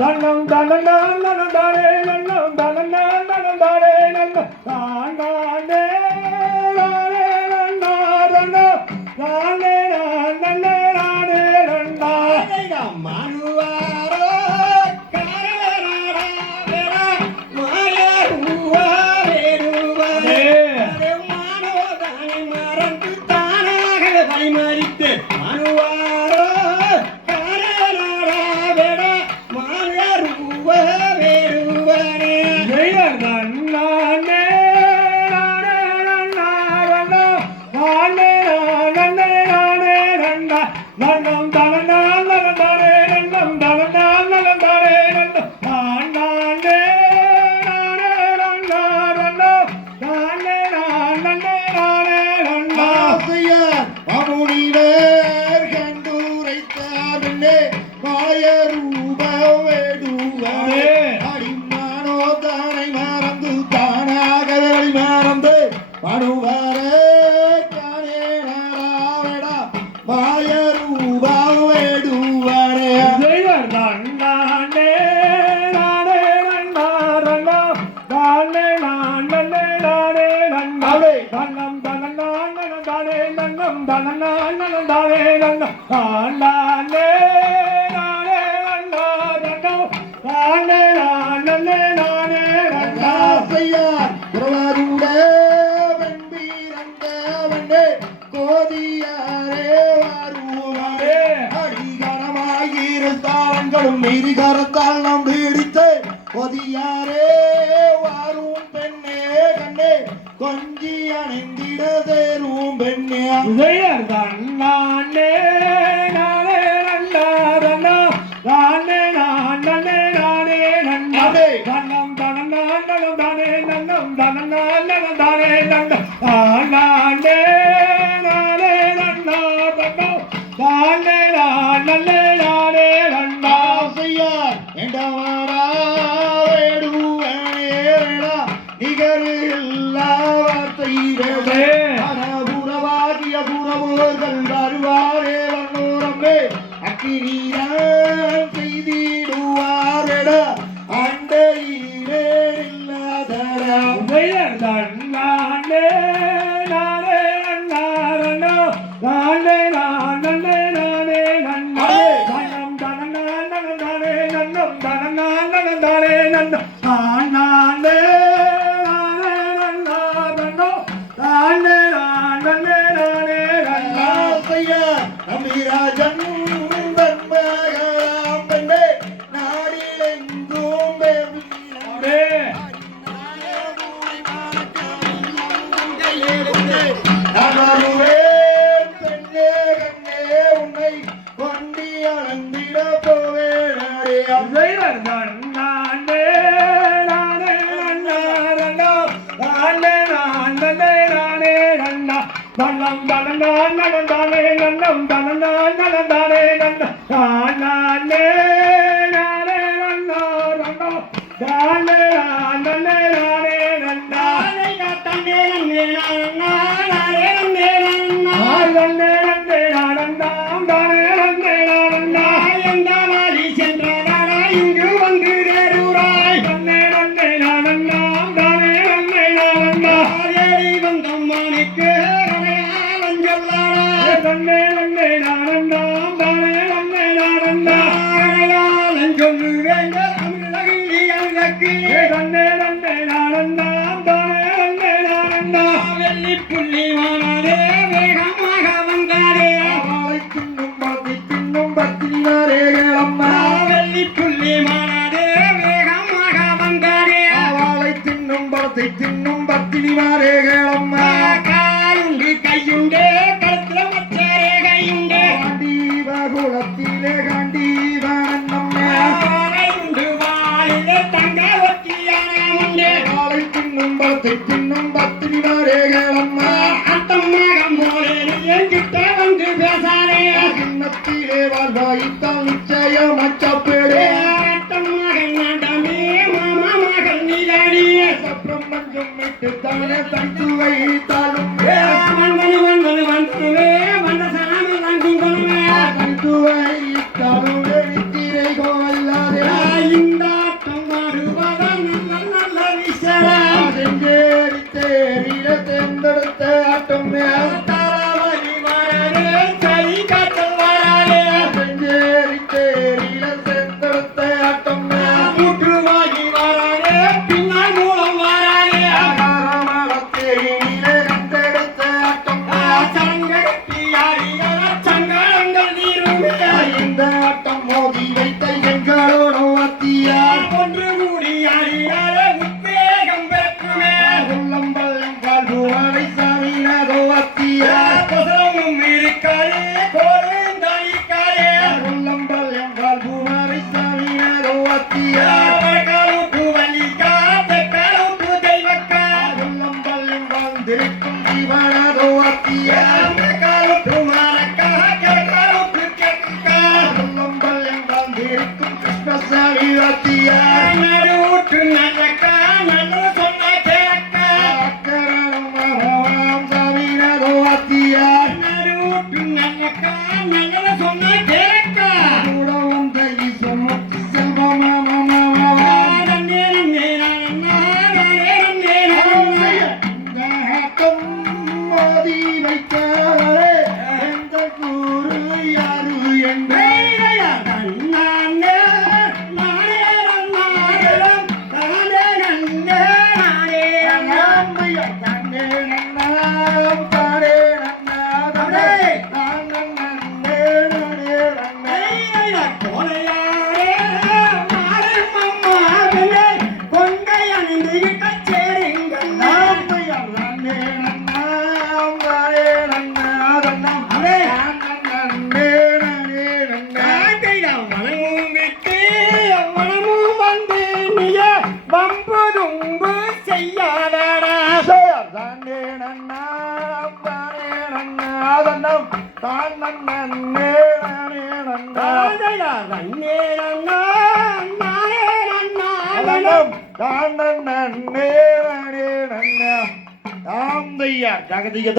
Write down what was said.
தன்னம் தனன தானே அமுனிவர் கண்டுரைத்தாருன்னே மாயரூப வேடுவாரே அடிமானோ தானை மறந்து மனுவாரே தானே நாராவடா மாயரூப அடிகணமாயிருந்தாங்களும் மீறி கரத்தால் நாம் பீடித்து கொதியாரே வாரும் பெண்ணே கண்ணே கொஞ்சி அணைந்திட தேரும் பெண்ணே ஜெயர் தன்னானே நானே நன்னா ரன்னா நானே நானே நானே நன்னா தன்னம் தனநானனம் தானே நன்னம் தனநானனம் தானே நன்னம் நானே புறவோர்கள் வருவாரே வண்ணூரம்பே அக்கிரீரான் செய்திடுவாரடா. அண்டையிலே இல்லாதடா நானே நானே நானே ஆசையார் தனநானன தானே நன்னம் தனநானன தானே நன்ன நானே நானே நன்னா ரன்னா நானே நானே நன்னே நன்னே நானந்தாம் தானே நன்னே நானந்தா நன்னே நன்னே நானந்தாம் தானே நன்னே நானந்தா என்கிட்ட வந்து பேசாரே கிண்ணத்திலே வாழ்வாய்த்தான் நிச்சயம் அச்சப்பேடே அத்தம்மாக நாட்டாமே மாமா மகள் நீதாடியே சப்ரம் விட்டு தானே தட்டு வைத்தாலும் arrepiar. தண்டம் தான் நன்னே நானே நன்னே நன்னம் தான் நன்னே நானே நன்னா தாந்தையா ஜகதிக